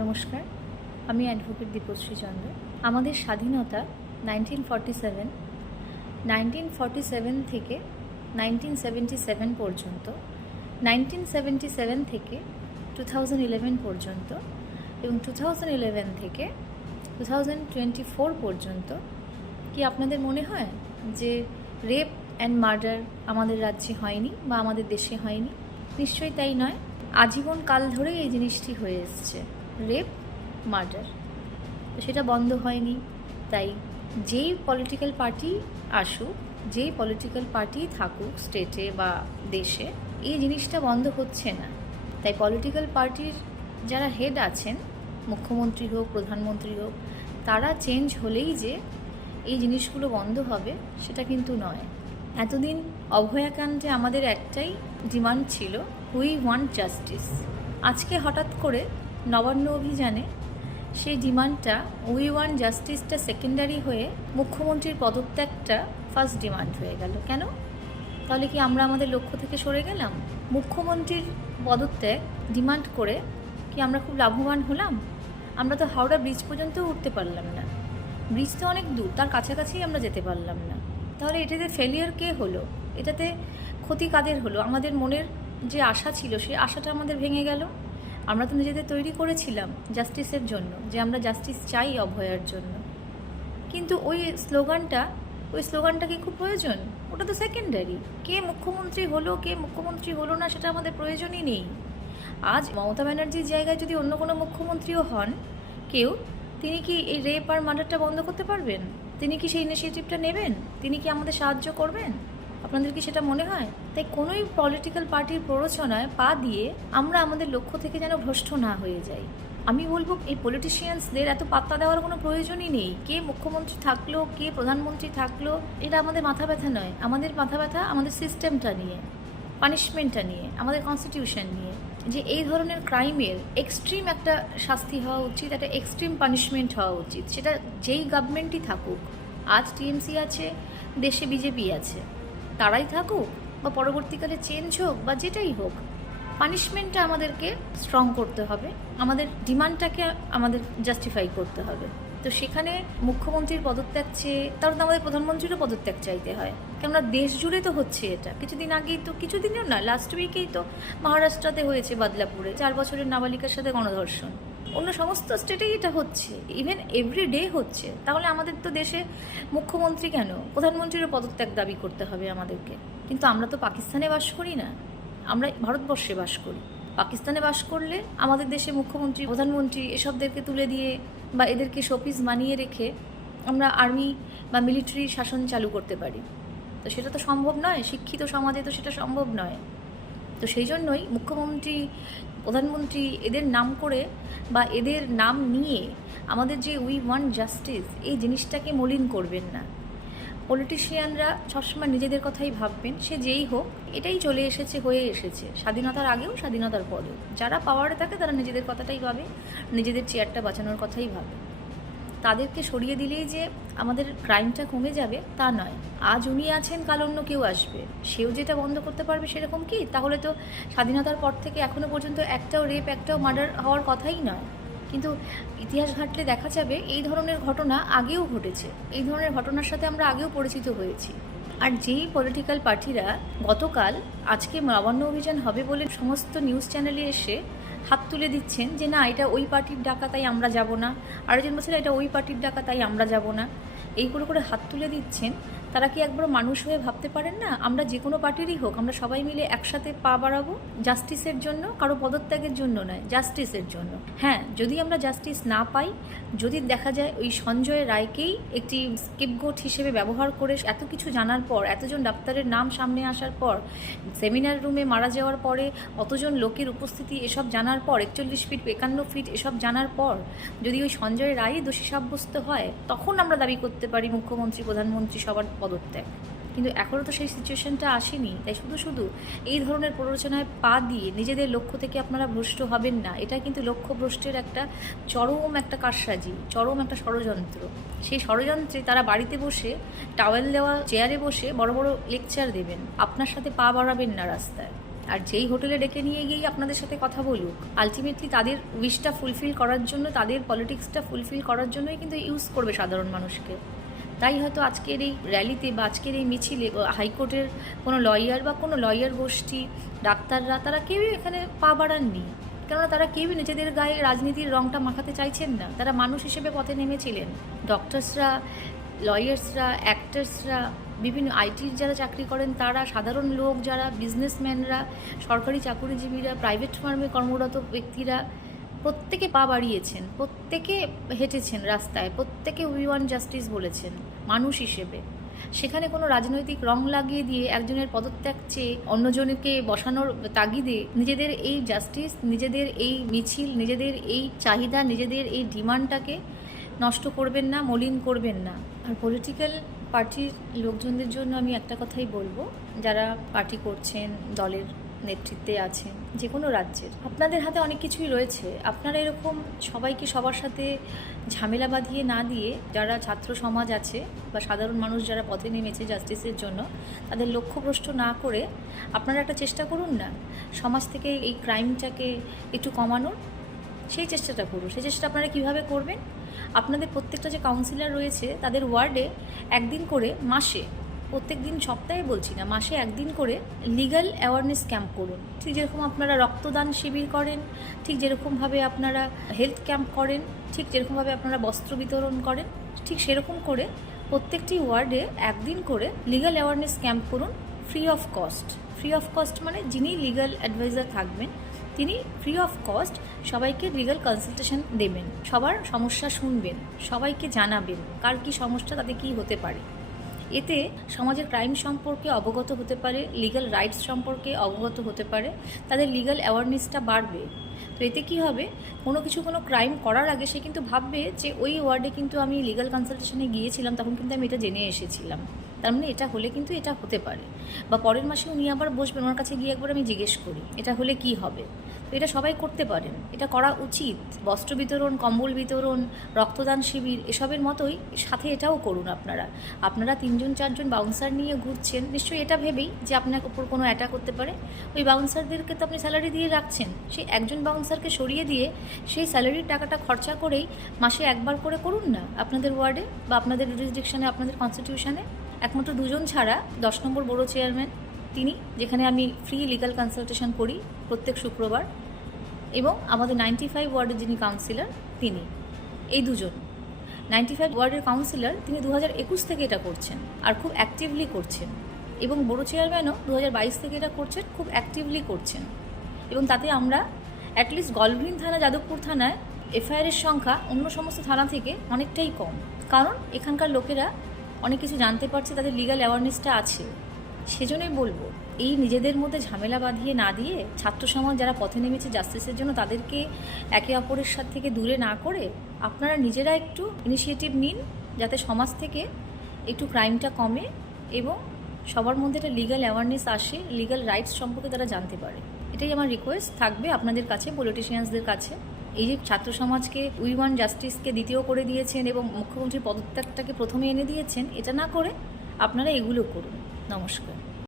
নমস্কার, আমি অ্যাডভোকেট দীপশ্রী চন্দ্র। আমাদের স্বাধীনতা 1947 থেকে 1977 পর্যন্ত, 1977 থেকে 2011 পর্যন্ত এবং 2011 থেকে 2024 পর্যন্ত কি আপনাদের মনে হয় যে রেপ অ্যান্ড মার্ডার আমাদের রাজ্যে হয়নি বা আমাদের দেশে হয়নি? নিশ্চয়ই তাই নয়। আজীবন কাল ধরেই এই জিনিসটি হয়ে এসছে, রেপ মার্ডার। তো সেটা বন্ধ হয়নি। তাই যেই পলিটিক্যাল পার্টি আসুক, যেই পলিটিক্যাল পার্টি থাকুক স্টেটে বা দেশে, এই জিনিসটা বন্ধ হচ্ছে না। তাই পলিটিক্যাল পার্টির যারা হেড আছেন, মুখ্যমন্ত্রী হোক, প্রধানমন্ত্রী হোক, তারা চেঞ্জ হলেই যে এই জিনিসগুলো বন্ধ হবে সেটা কিন্তু নয়। এতদিন অভয়াকাণ্ডে আমাদের একটাই ডিমান্ড ছিল, উই ওয়ান্ট জাস্টিস। আজকে হঠাৎ করে নবান্ন অভিযানে সেই ডিমান্ডটা, উই ওয়ান্ট জাস্টিসটা সেকেন্ডারি হয়ে মুখ্যমন্ত্রীর পদত্যাগটা ফার্স্ট ডিমান্ড হয়ে গেল। কেন? তাহলে কি আমরা আমাদের লক্ষ্য থেকে সরে গেলাম? মুখ্যমন্ত্রীর পদত্যাগ ডিমান্ড করে কি আমরা খুব লাভবান হলাম? আমরা তো হাওড়া ব্রিজ পর্যন্ত উঠতে পারলাম না। ব্রিজ তো অনেক দূর, তার কাছাকাছি আমরা যেতে পারলাম না। তাহলে এটাতে ফেলিয়ার কে হলো? এটাতে ক্ষতি কাদের হলো? আমাদের মনের যে আশা ছিল, সেই আশাটা আমাদের ভেঙে গেল। আমরা তো নিজেদের তৈরি করেছিলাম জাস্টিসের জন্য, যে আমরা জাস্টিস চাই অভয়ার জন্য। কিন্তু ওই স্লোগানটা কি খুব প্রয়োজন? ওটা তো সেকেন্ডারি। কে মুখ্যমন্ত্রী হলো, কে মুখ্যমন্ত্রী হলো না, সেটা আমাদের প্রয়োজনই নেই। আজ মমতা ব্যানার্জির জায়গায় যদি অন্য কোনো মুখ্যমন্ত্রীও হন কেউ, তিনি কি এই রেপ আর মার্ডারটা বন্ধ করতে পারবেন? তিনি কি সেই ইনিশিয়েটিভটা নেবেন? তিনি কি আমাদের সাহায্য করবেন? আপনাদের কি সেটা মনে হয়? তাই কোনোই পলিটিক্যাল পার্টির প্ররোচনায় পা দিয়ে আমরা আমাদের লক্ষ্য থেকে যেন ভ্রষ্ট না হয়ে যাই। আমি বলবো, এই পলিটিশিয়ানসদের এত পাত্তা দেওয়ার কোনো প্রয়োজনই নেই। কে মুখ্যমন্ত্রী থাকলো, কে প্রধানমন্ত্রী থাকলো, এটা আমাদের মাথা ব্যথা নয়। আমাদের মাথা ব্যথা আমাদের সিস্টেমটা নিয়ে, পানিশমেন্টটা নিয়ে, আমাদের কনস্টিটিউশন নিয়ে, যে এই ধরনের ক্রাইমের এক্সট্রিম একটা শাস্তি হওয়া উচিত, একটা এক্সট্রিম পানিশমেন্ট হওয়া উচিত। সেটা যেই গভর্নমেন্টই থাকুক, আজ টিএমসি আছে, দেশে বিজেপি আছে, তারাই থাকুক, বা পরবর্তীকালে চেঞ্জ হোক বা যেটাই হোক, পানিশমেন্টটা আমাদেরকে স্ট্রং করতে হবে, আমাদের ডিমান্ডটাকে আমাদের জাস্টিফাই করতে হবে। তো সেখানে মুখ্যমন্ত্রীর পদত্যাগ চেয়ে তাহলে তো আমাদের প্রধানমন্ত্রীরও পদত্যাগ চাইতে হয়। কেননা দেশ জুড়ে তো হচ্ছে এটা। কিছুদিন আগেই তো, কিছুদিনও না, লাস্ট উইকেই তো মহারাষ্ট্রতে হয়েছে, বাদলাপুরে 4 বছরের নাবালিকার সাথে গণধর্ষণ। অন্য সমস্ত স্টেটেই এটা হচ্ছে, ইভেন এভরি ডে হচ্ছে। তাহলে আমাদের তো দেশে মুখ্যমন্ত্রী কেন, প্রধানমন্ত্রীরও পদত্যাগ দাবি করতে হবে আমাদেরকে? কিন্তু আমরা তো পাকিস্তানে বাস করি না, আমরা ভারতবর্ষে বাস করি। পাকিস্তানে বাস করলে আমাদের দেশে মুখ্যমন্ত্রী, প্রধানমন্ত্রী এসবদেরকে তুলে দিয়ে বা এদেরকে শোপিস বানিয়ে রেখে আমরা আর্মি বা মিলিটারি শাসন চালু করতে পারি। তো সেটা তো সম্ভব নয়, শিক্ষিত সমাজে তো সেটা সম্ভব নয়। তো সেই জন্যই মুখ্যমন্ত্রী, প্রধানমন্ত্রী এদের নাম করে বা এদের নাম নিয়ে আমাদের যে উই ওয়ান্ট জাস্টিস, এই জিনিসটাকে মলিন করবেন না। পলিটিশিয়ানরা সবসময় নিজেদের কথাই ভাববেন, সে যেই হোক। এটাই চলে এসেছে, হয়ে এসেছে, স্বাধীনতার আগেও স্বাধীনতার পরেও। যারা পাওয়ারে থাকে তারা নিজেদের কথাটাই ভাবে, নিজেদের চেয়ারটা বাঁচানোর কথাই ভাবে। তাদেরকে সরিয়ে দিলেই যে আমাদের ক্রাইমটা কমে যাবে তা নয়। আজ উনি আছেন, কাল অন্য কেউ আসবে, সেও যেটা বন্ধ করতে পারবে সেরকম কি? তাহলে তো স্বাধীনতার পর থেকে এখনও পর্যন্ত একটাও রেপ, একটাও মার্ডার হওয়ার কথাই নয়। কিন্তু ইতিহাস ঘাটলে দেখা যাবে এই ধরনের ঘটনা আগেও ঘটেছে, এই ধরনের ঘটনার সাথে আমরা আগেও পরিচিত হয়েছি। আর যেই পলিটিক্যাল পার্টিরা গতকাল, আজকে নবান্ন অভিযান হবে বলে সমস্ত নিউজ চ্যানেলে এসে হাত তুলে দিচ্ছেন যে না, এটা ওই পার্টির ডাকা তাই আমরা যাব না, আরেকজন বলছেন এটা ওই পার্টির ডাকা তাই আমরা যাব না, এইগুলো করে হাত তুলে দিচ্ছেন, তারা কি একবার মানুষ হয়ে ভাবতে পারেন না? আমরা যে কোনো পার্টিরই হোক, আমরা সবাই মিলে একসাথে পা বাড়াবো জাস্টিসের জন্য, কারো পদত্যাগের জন্য নয়, জাস্টিসের জন্য। হ্যাঁ, যদি আমরা জাস্টিস না পাই, যদি দেখা যায় ওই সঞ্জয় রায়কেই একটি স্কেপগোট হিসেবে ব্যবহার করে, এত কিছু জানার পর, এতজন ডাক্তারের নাম সামনে আসার পর, সেমিনার রুমে মারা যাওয়ার পরে অতজন লোকের উপস্থিতি, এসব জানার পর, 41 ফিট 51 ফিট এসব জানার পর যদি ওই সঞ্জয় রায়ই দোষী সাব্যস্ত হয়, তখন আমরা দাবি করতে পারি মুখ্যমন্ত্রী, প্রধানমন্ত্রী সবার পদত্যাগ। কিন্তু এখনও তো সেই সিচুয়েশনটা আসেনি। তাই শুধু শুধু এই ধরনের প্ররোচনায় পা দিয়ে নিজেদের লক্ষ্য থেকে আপনারা ভ্রষ্ট হবেন না। এটা কিন্তু লক্ষ্যভ্রষ্টের একটা চরম একটা কারসাজি, চরম একটা ষড়যন্ত্র। সেই ষড়যন্ত্রে তারা বাড়িতে বসে, টাওয়েল দেওয়া চেয়ারে বসে বড় বড় লেকচার দেবেন, আপনার সাথে পা বাড়াবেন না রাস্তায়। আর যেই হোটেলে ডেকে নিয়ে গিয়েই আপনাদের সাথে কথা বলুক, আলটিমেটলি তাদের উইশটা ফুলফিল করার জন্য, তাদের পলিটিক্সটা ফুলফিল করার জন্যই কিন্তু ইউজ করবে সাধারণ মানুষকে। তাই হয়তো আজকের এই র্যালিতে বা আজকের এই মিছিলে হাইকোর্টের কোনো লয়ার বা কোনো লয়ার গোষ্ঠী, ডাক্তাররা, তারা কেউই এখানে পা বাড়াননি। কেননা তারা কেউই নিজেদের গায়ে রাজনীতির রংটা মাখাতে চাইছেন না। তারা মানুষ হিসেবে পথে নেমেছিলেন। ডক্টরসরা, লয়ার্সরা, অ্যাক্টার্সরা, বিভিন্ন আইটির যারা চাকরি করেন তারা, সাধারণ লোক যারা, বিজনেসম্যানরা, সরকারি চাকুরিজীবীরা, প্রাইভেট ফার্মে কর্মরত ব্যক্তিরা, প্রত্যেকে পা বাড়িয়েছেন, প্রত্যেকে হেঁটেছেন রাস্তায়, প্রত্যেকে উই ওয়ান্ট জাস্টিস বলেছেন মানুষ হিসেবে। সেখানে কোনো রাজনৈতিক রং লাগিয়ে দিয়ে একজনের পদত্যাগ চেয়ে অন্যজনকে বসানোর তাগিদে নিজেদের এই জাস্টিস, নিজেদের এই মিছিল, নিজেদের এই চাহিদা, নিজেদের এই ডিমান্ডটাকে নষ্ট করবেন না, মলিন করবেন না। আর পলিটিক্যাল পার্টির লোকজনদের জন্য আমি একটা কথাই বলবো, যারা পার্টি করছেন, দলের নেতৃত্বে আছেন, যে কোনো রাজ্যের, আপনাদের হাতে অনেক কিছুই রয়েছে। আপনারা এরকম সবাইকে সবার সাথে ঝামেলা বাঁধিয়ে না দিয়ে, যারা ছাত্র সমাজ আছে বা সাধারণ মানুষ যারা পথে নেমেছে জাস্টিসের জন্য, তাদের লক্ষ্যভ্রষ্ট না করে আপনারা একটা চেষ্টা করুন না সমাজ থেকে এই ক্রাইমটাকে একটু কমানোর। সেই চেষ্টাটা করুন। সেই চেষ্টা আপনারা কীভাবে করবেন? আপনাদের প্রত্যেকটা যে কাউন্সিলর রয়েছে তাদের ওয়ার্ডে একদিন করে মাসে, প্রত্যেক দিন সপ্তাহে বলছি না, মাসে একদিন করে লিগ্যাল অ্যাওয়ারনেস ক্যাম্প করুন। ঠিক যেরকম আপনারা রক্তদান শিবির করেন, ঠিক যেরকমভাবে আপনারা হেলথ ক্যাম্প করেন, ঠিক যেরকমভাবে আপনারা বস্ত্র বিতরণ করেন, ঠিক সেরকম করে প্রত্যেকটি ওয়ার্ডে একদিন করে লিগ্যাল অ্যাওয়ারনেস ক্যাম্প করুন, free of cost. Free of cost মানে যিনি লিগ্যাল অ্যাডভাইজার থাকবেন তিনি ফ্রি অফ কস্ট সবাইকে লিগ্যাল কনসালটেশন দেবেন, সবার সমস্যা শুনবেন, সবাইকে জানাবেন কার কী সমস্যা, তাতে কী হতে পারে। এতে সমাজের ক্রাইম সম্পর্কে অবগত হতে পারে, লিগ্যাল রাইটস সম্পর্কে অবগত হতে পারে, তাদের লিগ্যাল অ্যাওয়ারনেসটা বাড়বে। তো এতে কী হবে, কোনো ক্রাইম করার আগে সে কিন্তু ভাববে যে ওই ওয়ার্ডে কিন্তু আমি লিগ্যাল কনসালটেশনে গিয়েছিলাম, তখন কিন্তু আমি এটা জেনে এসেছিলাম, তার মানে এটা হলে কিন্তু এটা হতে পারে। বা পরের মাসে উনি আবার বসবেন, ওনার কাছে গিয়ে একবার আমি জিজ্ঞেস করি এটা হলে কি হবে। তো এটা সবাই করতে পারেন, এটা করা উচিত। বস্ত্র বিতরণ, কম্বল বিতরণ, রক্তদান শিবির এসবের মতোই সাথে এটাও করুন। আপনারা 3-4জন বাউন্সার নিয়ে ঘুরছেন, নিশ্চয়ই এটা ভেবেই যে আপনার উপর কোনো অ্যাটাক করতে পারে। ওই বাউন্সারদেরকে তো আপনি স্যালারি দিয়ে রাখছেন, সেই একজন বাউন্সারকে সরিয়ে দিয়ে সেই স্যালারির টাকাটা খরচা করেই মাসে একবার করে করুন না আপনাদের ওয়ার্ডে বা আপনাদের জুরিসডিকশনে, আপনাদের কনস্টিটিউশনে। একমাত্র 2জন ছাড়া 10 নম্বর বড় চেয়ারম্যান তিনি, যেখানে আমি ফ্রি লিগ্যাল কনসালটেশন করি প্রত্যেক শুক্রবার, এবং আমাদের 95 ওয়ার্ডের যিনি কাউন্সিলর তিনি, এই 2জন 95 ওয়ার্ডের কাউন্সিলর, তিনি 2021 থেকে এটা করছেন আর খুব অ্যাক্টিভলি করছেন, এবং বড় চেয়ারম্যানও 2022 থেকে এটা করছেন, খুব অ্যাক্টিভলি করছেন। এবং তাতে আমরা অ্যাটলিস্ট গলগ্রিন থানা, যাদবপুর থানায় এফআইআরের সংখ্যা অন্য সমস্ত থানা থেকে অনেকটাই কম, কারণ এখানকার লোকেরা অনেক কিছু জানতে পারছে, তাদের লিগ্যাল অ্যাওয়ারনেসটা আছে। সেজন্যই বলবো, এই নিজেদের মধ্যে ঝামেলা বাঁধিয়ে না দিয়ে, ছাত্র সমাজ যারা পথে নেমেছে জাস্টিসের জন্য তাদেরকে একে অপরের সাথে থেকে দূরে না করে আপনারা নিজেরা একটু ইনিশিয়েটিভ নিন, যাতে সমাজ থেকে একটু ক্রাইমটা কমে এবং সবার মধ্যে একটা লিগ্যাল অ্যাওয়ারনেস আসে, লিগ্যাল রাইটস সম্পর্কে তারা জানতে পারে। এটাই আমার রিকোয়েস্ট থাকবে আপনাদের কাছে, পলিটিশিয়ানসদের কাছে। এই যে ছাত্র সমাজকে উই ওয়ান্ট জাস্টিসকে দ্বিতীয় করে দিয়েছেন এবং মুখ্যমন্ত্রীর পদত্যাগটাকে প্রথমে এনে দিয়েছেন, এটা না করে আপনারা এগুলো করুন। নমস্কার।